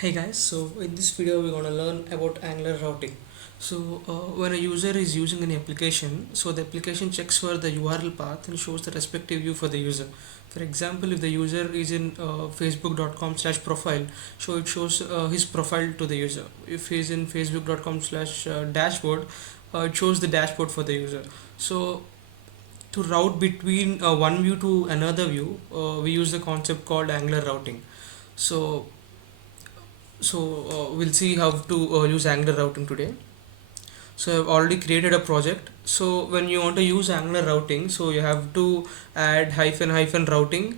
Hey guys, so in this video we're gonna learn about Angular routing. When a user is using an application, so the application checks for the URL path and shows the respective view for the user. For example, if the user is in facebook.com/profile, so it shows his profile to the user. If he's in facebook.com/dashboard, it shows the dashboard for the user. So to route between one view to another view, we use the concept called Angular routing. So we'll see how to use Angular routing today. So I've already created a project. So when you want to use Angular routing, so you have to add hyphen hyphen routing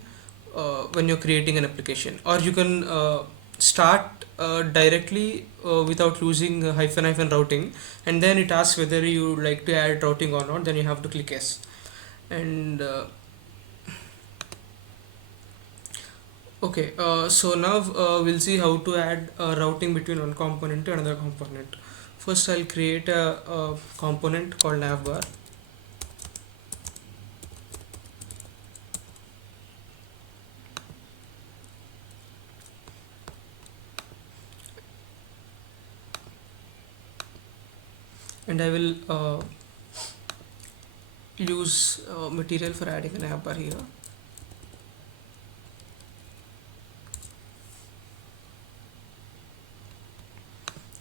when you're creating an application, or you can start directly without using hyphen hyphen routing, and then it asks whether you like to add routing or not. Then you have to click yes. And okay, so now we'll see how to add routing between one component to another component. First, I'll create a component called navbar, and I will use material for adding a navbar here.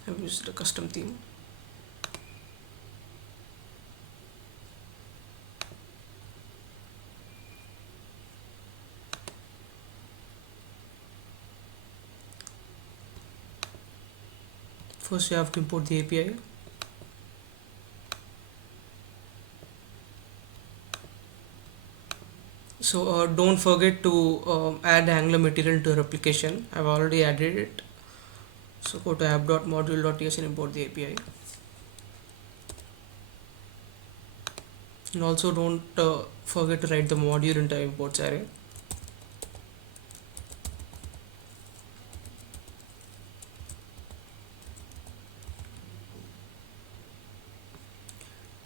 I've used a custom theme. First, you have to import the API. So don't forget to add Angular material to your application. I've already added it. So go to app.module.ts and import the API. And also don't forget to write the module into imports array.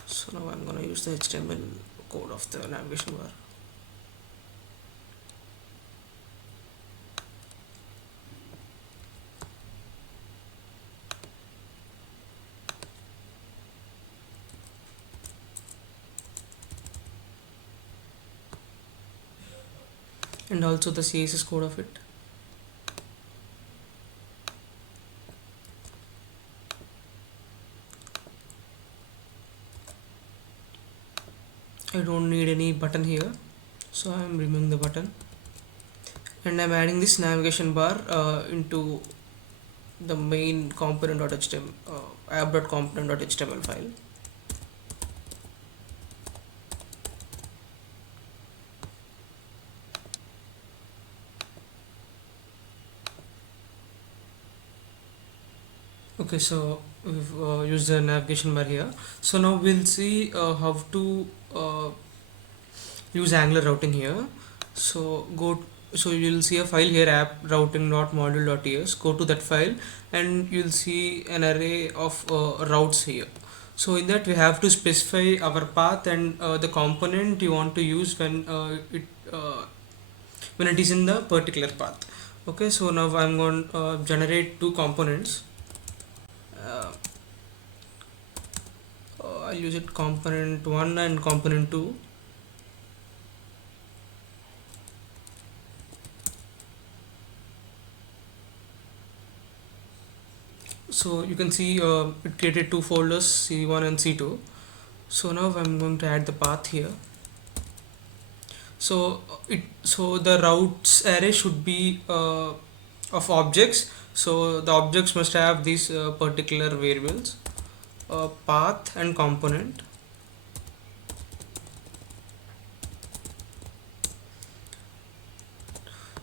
So now I'm going to use the HTML code of the navigation bar. And also the CSS code of it. I don't need any button here, so I'm removing the button, and I'm adding this navigation bar into the main component.html app.component.html file. Okay, so we've used the navigation bar here. So now we'll see how to use Angular routing here. So so you'll see a file here, app routing.module.ts. Go to that file and you'll see an array of routes here. So in that we have to specify our path and the component you want to use when it is in the particular path. Okay, so now I'm going to generate two components. uh, I'll use it component 1 and component 2. So you can see it created two folders, C1 and C2. So now I'm going to add the path here. So the routes array should be of objects. So the objects must have these particular variables, path and component.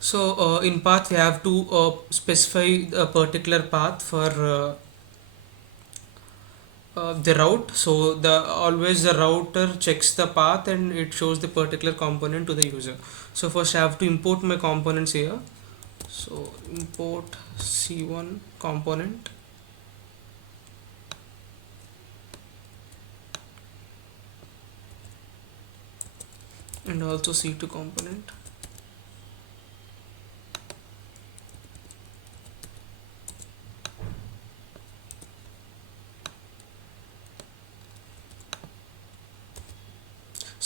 So in path we have to specify a particular path for the route. So the always the router checks the path and it shows the particular component to the user. So first I have to import my components here. So import C1 component, and also C2 component.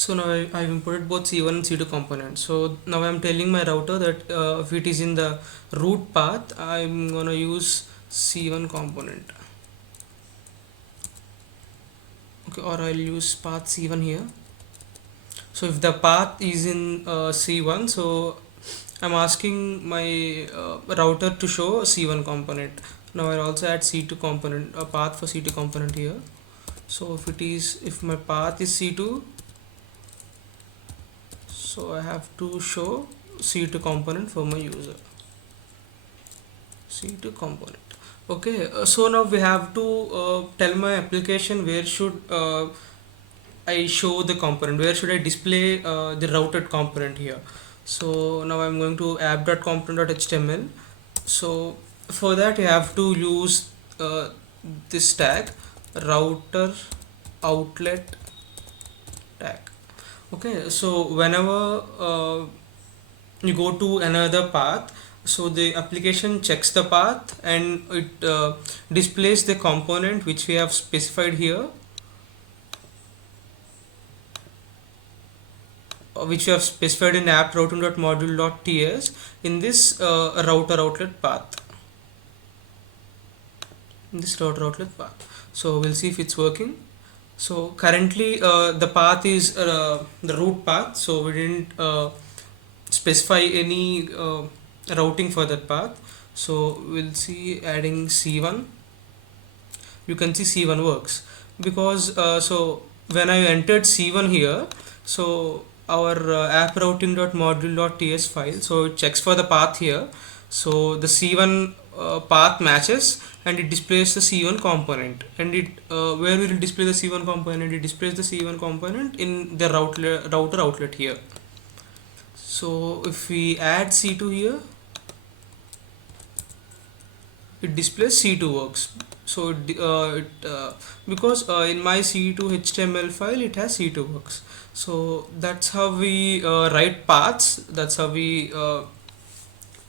So now I've imported both C1 and C2 components. So now I'm telling my router that if it is in the root path, I'm gonna use C1 component. Okay, or I'll use path C1 here. So if the path is in C1, so I'm asking my router to show C1 component. Now I'll also add C2 component, a path for C2 component here. So if my path is C2, so I have to show C2 component for my user. C2 component. Okay, so now we have to tell my application where should I show the component, where should I display the routed component here. So now I'm going to app.component.html. So for that you have to use this tag, router outlet tag. Okay, so whenever you go to another path, so the application checks the path and it displays the component which we have specified here, which we have specified in app routing.module.ts in this router outlet path, in this router outlet path. So we'll see if it's working. So currently the path is the root path, so we didn't specify any routing for that path. So we'll see adding C1. You can see C1 works because so when I entered C1 here, so our app routing.module.ts file, so it checks for the path here. So the C1 path matches and it displays the C1 component, and it where will it display the C1 component? It displays the C1 component in the router outlet here. So if we add C2 here, it displays C2 works. So because in my C2 HTML file it has C2 works. So that's how we write paths. That's how we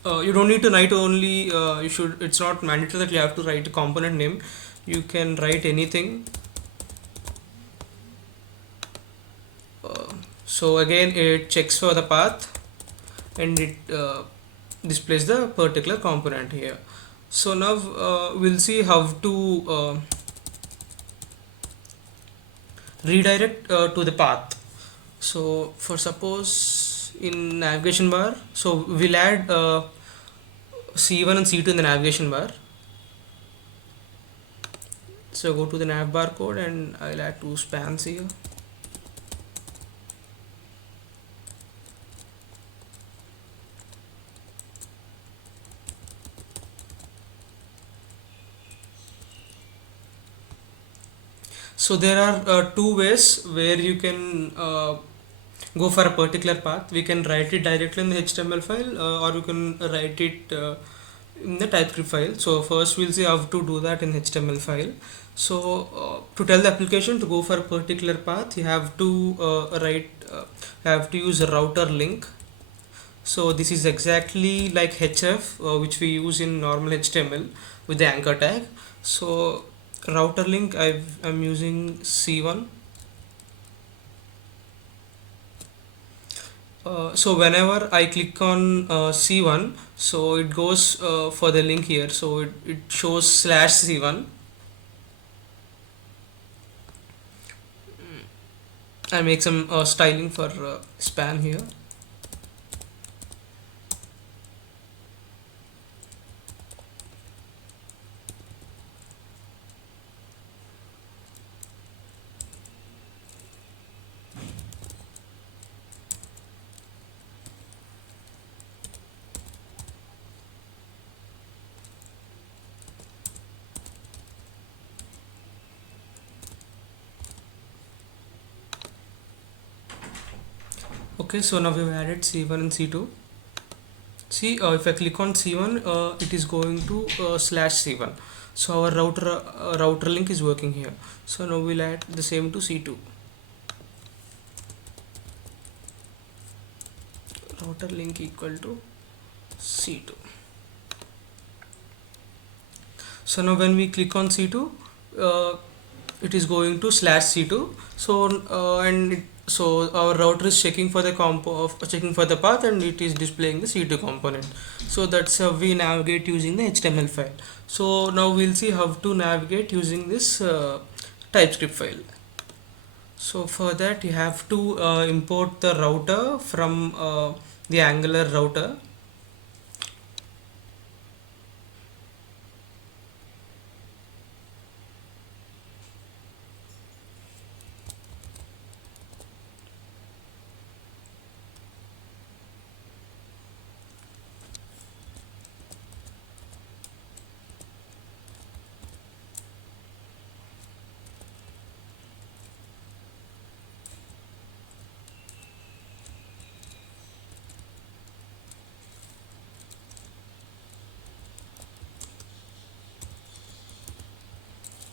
you don't need to write only you should, it's not mandatory that you have to write a component name. You can write anything. So again it checks for the path and it displays the particular component here. So now we'll see how to redirect to the path. So for suppose in navigation bar, so we'll add C1 and C2 in the navigation bar. So go to the nav bar code and I'll add two spans here. So there are two ways where you can go for a particular path. We can write it directly in the HTML file or you can write it in the TypeScript file. So first we'll see how to do that in HTML file. So to tell the application to go for a particular path, you have to have to use a router link. So this is exactly like href which we use in normal HTML with the anchor tag. So router link I'm using C1. So whenever I click on C1, so it goes for the link here, so it shows /C1. I make some styling for span here. Okay, so now we've added C1 and C2. See, if I click on C1, it is going to /C1. So our router link is working here. So now we'll add the same to C2. Router link equal to C2. So now when we click on C2, it is going to /C2. So and So our router is checking for the checking for the path, and it is displaying the C2 component. So that's how we navigate using the HTML file. So now we'll see how to navigate using this TypeScript file. So for that you have to import the router from the Angular router.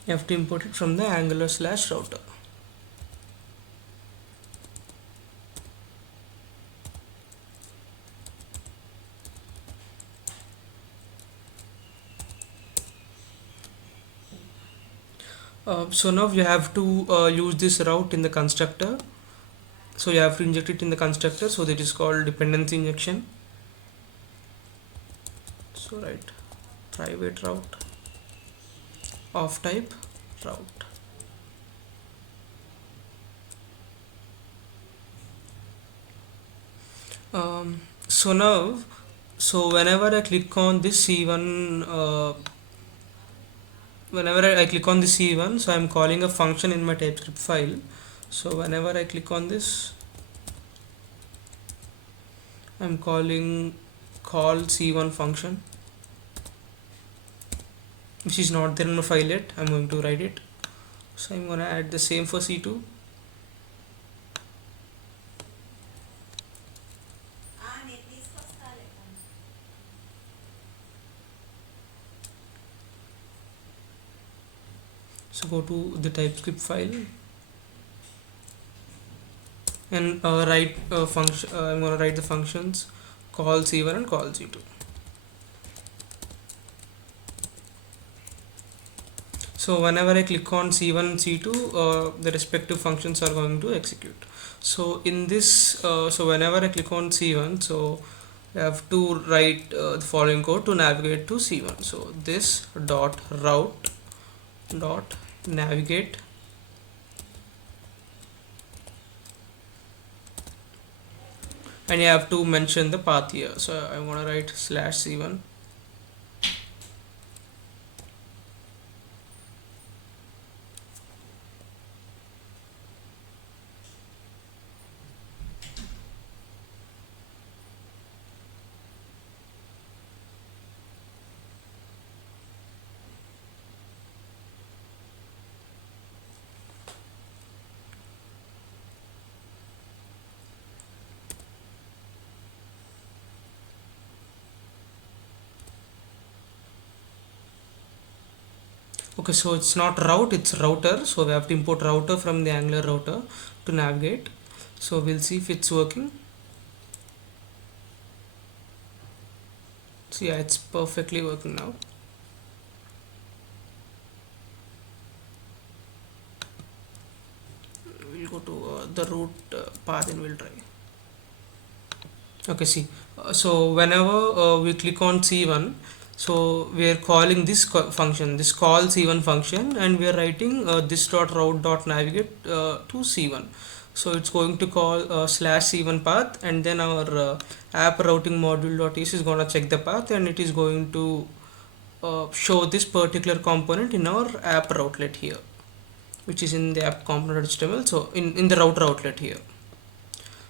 You have to import it from the Angular slash router. So now you have to use this route in the constructor. So you have to inject it in the constructor. So that is called dependency injection. So write private route of type route. So now, so whenever I click on this C1, whenever I click on the C1, so I'm calling a function in my TypeScript file. So whenever I click on this, I'm calling call C1 function, which is not there in my file yet. I'm going to write it. So I'm gonna add the same for C2. So go to the TypeScript file and write function. I'm gonna write the functions call C1 and call C2. So whenever I click on C1 and C2, the respective functions are going to execute. So in this, so whenever I click on C1, so I have to write the following code to navigate to C1. So this dot route dot navigate, and you have to mention the path here. So I'm gonna write slash C1. Okay, so it's not route, it's router. So we have to import router from the Angular router to navigate. So we'll see if it's working. So yeah, it's perfectly working now. We'll go to the root path and we'll try. Okay, see, so whenever we click on C1, so we are calling this function, this call C1 function, and we are writing this dot route dot navigate to C1. So it's going to call slash C1 path, and then our app routing module dot is going to check the path, and it is going to show this particular component in our app routlet here, which is in the app component HTML. So in the router outlet here.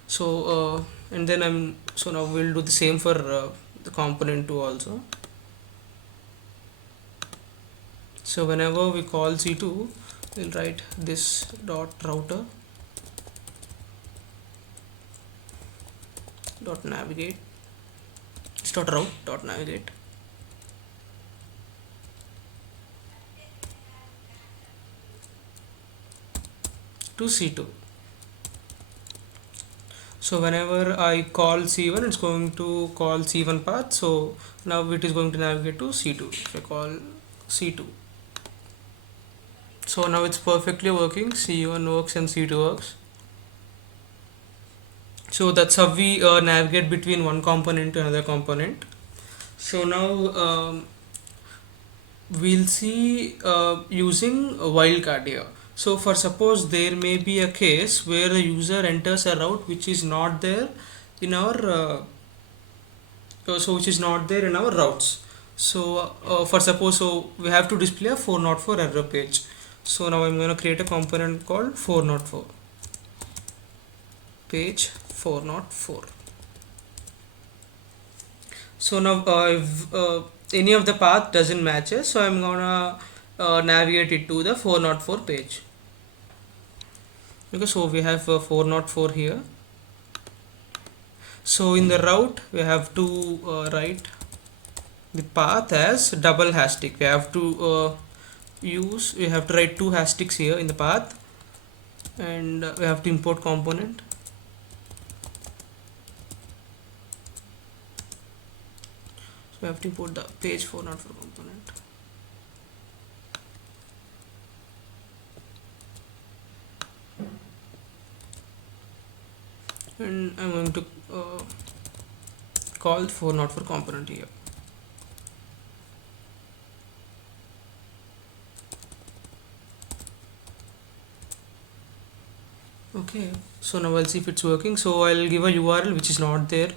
So and then so now we'll do the same for the component 2 also. So whenever we call C2, we'll write this dot router dot navigate, it's dot route dot navigate to C2. So whenever I call C1, it's going to call C1 path. So now it is going to navigate to C2 if I call C2. So now it's perfectly working. C1 works and C2 works. So that's how we navigate between one component to another component. So now we'll see using a wildcard here. So for suppose there may be a case where the user enters a route which is not there in our which is not there in our routes. So for suppose, so we have to display a 404 error page. So now I'm going to create a component called 404 page 404. So now if any of the path doesn't matches, so I'm gonna navigate it to the 404 page. Okay, so we have 404 here. So in the route we have to write the path as double hashtag. We have to we have to write two hashtags here in the path, and we have to import component. So we have to import the page 404 component. And I'm going to call 404 component here. Okay, so now I'll see if it's working. So I'll give a URL which is not there.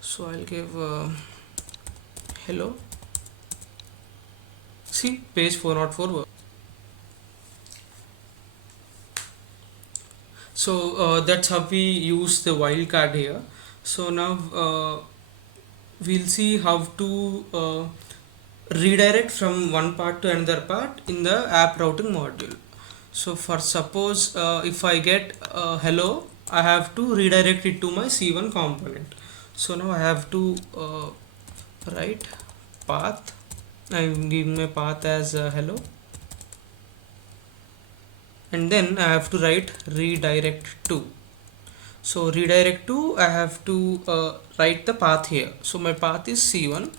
So I'll give hello. See, page 404 work. So that's how we use the wildcard here. So now we'll see how to redirect from one part to another part in the app routing module. So for suppose if I get hello, I have to redirect it to my C1 component. So now I have to write path. I'm giving my path as hello, and then I have to write redirect to. So redirect to, I have to write the path here. So my path is C1,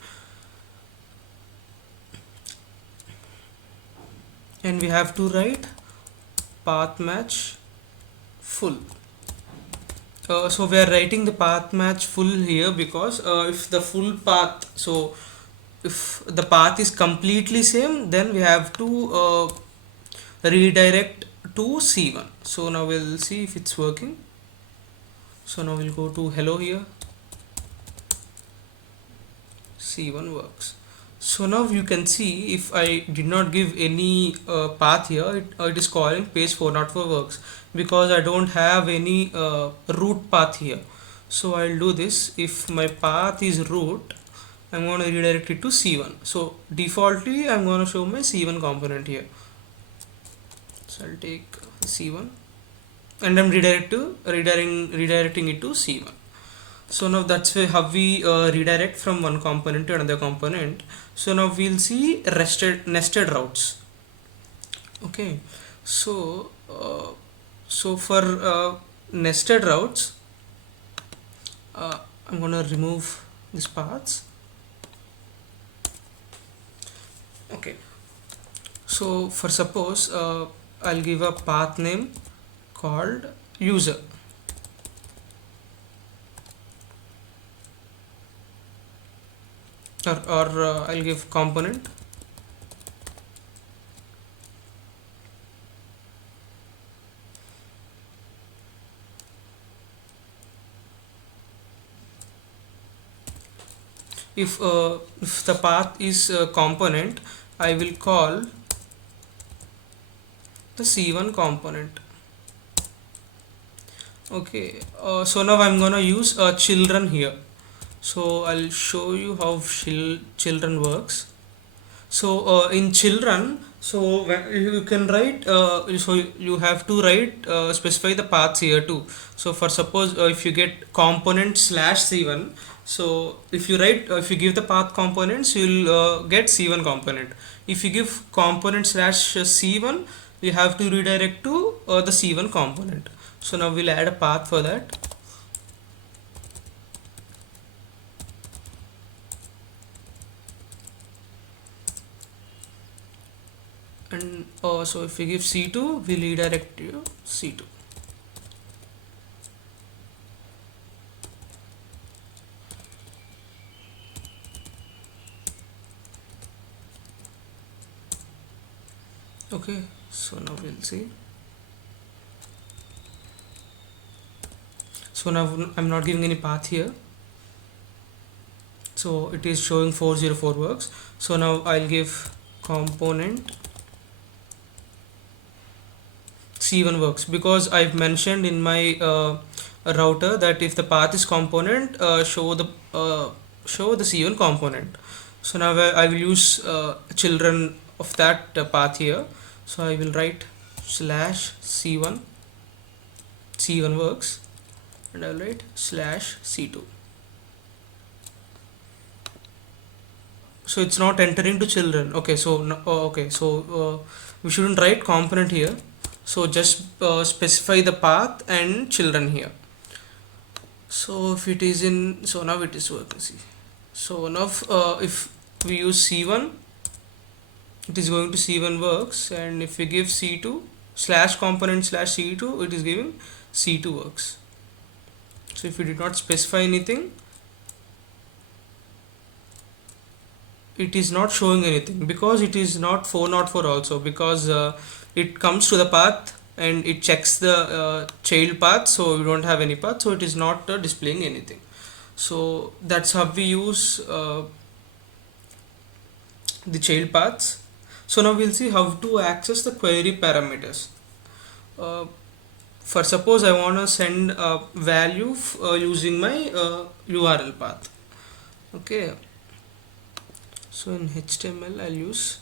and we have to write path match full. So we are writing the path match full here because if the full path, so if the path is completely same, then we have to redirect to C1. So now we'll see if it's working. So now we'll go to hello here. C1 works. So now you can see if I did not give any path here, it is calling page 404 works because I don't have any root path here. So I'll do this. If my path is root, I'm going to redirect it to C1. So defaultly I'm going to show my C1 component here. So I'll take C1 and I'm redirecting it to C1. So now that's how we redirect from one component to another component. So now we'll see nested routes. Okay, so for nested routes, I'm gonna remove these paths. Okay, so for suppose I'll give a path name called user. Or I'll give component. If the path is component, I will call the C1 component. Okay, so now I'm gonna use children here. So I'll show you how children works. So in children, so you can write so you have to write specify the paths here too. So for suppose if you get component slash C1, so if you write if you give the path components, you'll get C1 component. If you give component slash C1, you have to redirect to the C1 component. So now we'll add a path for that. And so if we give C2, we redirect to C2. Okay, so now we'll see. So now I'm not giving any path here, so it is showing 404 works. So now I'll give component C1 works, because I've mentioned in my router that if the path is component, show the C1 component. So now I will use children of that path here. So I will write slash C1 works, and I'll write slash C2. So it's not entering to children. Okay, so no, okay, so we shouldn't write component here. So just specify the path and children here. So if it is in, so now it is working. See, so now if we use C1, it is going to C1 works, and if we give C2 slash component slash C2, it is giving C2 works. So if we did not specify anything, it is not showing anything, because it is not 404 also, because it comes to the path and it checks the child path, so we don't have any path, so it is not displaying anything. So that's how we use the child paths. So now we'll see how to access the query parameters. uh, for suppose I want to send a value using my URL path. Okay, so in HTML I'll use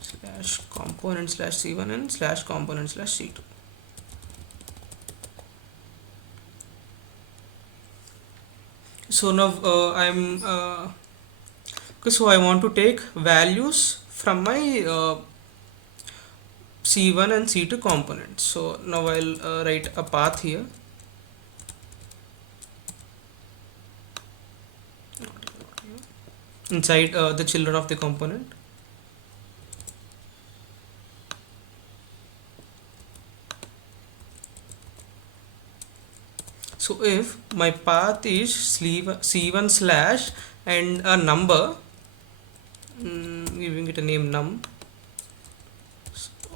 slash component slash C1 and slash component slash C2. So now I'm okay, so I want to take values from my C1 and C2 components. So now I'll write a path here. Inside the children of the component. So if my path is C1 slash and a number, giving it a name num,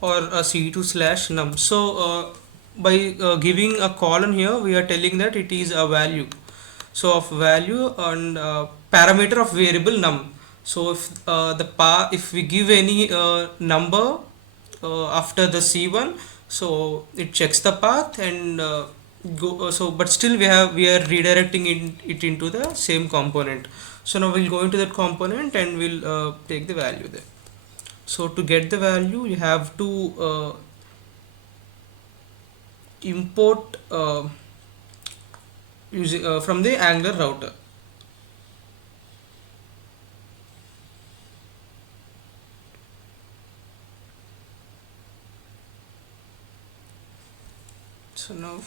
or a C2 slash num. So by giving a colon here, we are telling that it is a value. So of value and parameter of variable num. So if if we give any number after the C1, so it checks the path and so but still we are redirecting it into the same component. So now we'll go into that component and we'll take the value there. So to get the value, you have to import using from the Angular router. So now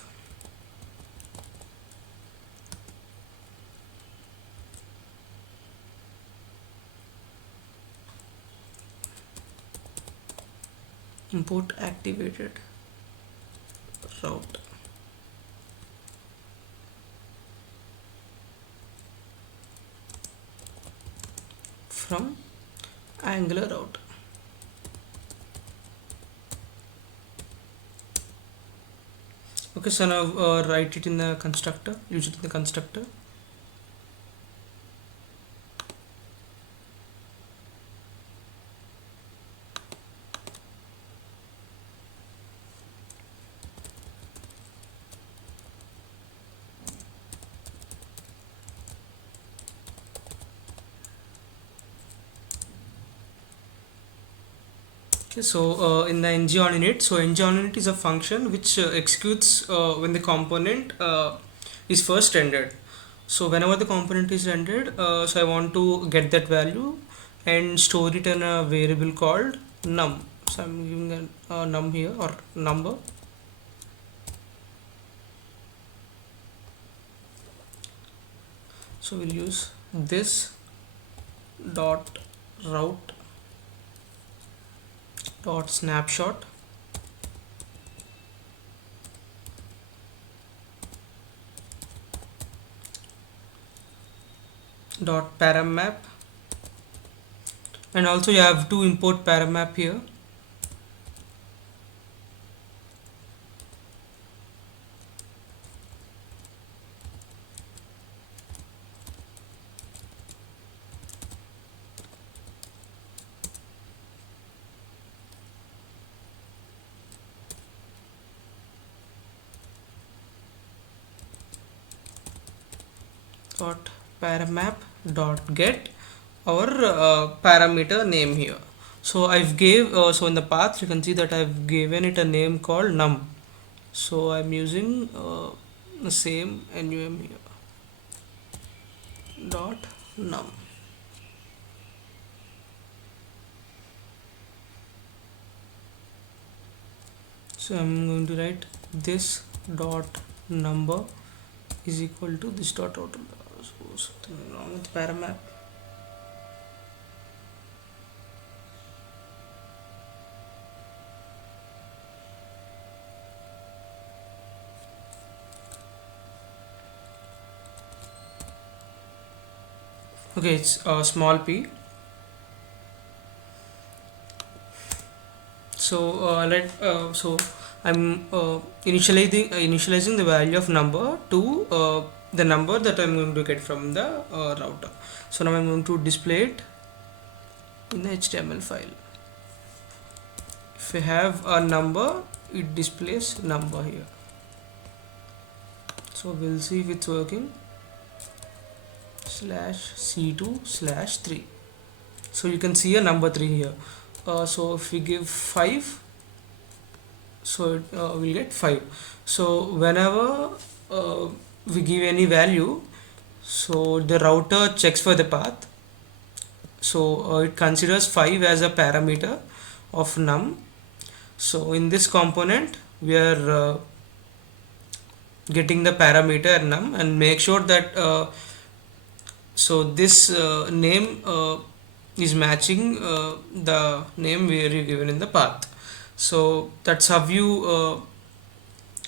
import activated route from Angular router. Okay, so now write it in the constructor, use it in the constructor. Okay, so in the ng-on-init, so ng-on-init is a function which executes when the component is first rendered. So whenever the component is rendered, so I want to get that value and store it in a variable called num. So I'm giving a num here, or number. So we'll use this dot route dot snapshot dot param map And also you have to import paramap here. Dot paramap dot get our parameter name here. So I've gave so in the path you can see that I've given it a name called num. So I'm using the same num here, dot num. So I'm going to write this dot number is equal to this dot total. So something wrong with paramap. Okay, it's small p. So so I'm initializing the value of number to the number that I'm going to get from the router. So now I'm going to display it in the HTML file. If I have a number, it displays number here. So we'll see if it's working. /c2/3. So you can see a number 3 here. So if we give 5, so we'll get 5. So whenever we give any value, so the router checks for the path. So it considers 5 as a parameter of num. So in this component we are getting the parameter num, and make sure that so this name is matching the name we are given in the path. So that's how you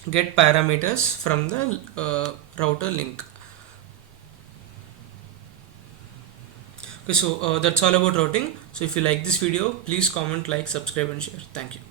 get parameters from the router link. Okay, so that's all about routing. So if you like this video, please comment, like, subscribe and share. Thank you.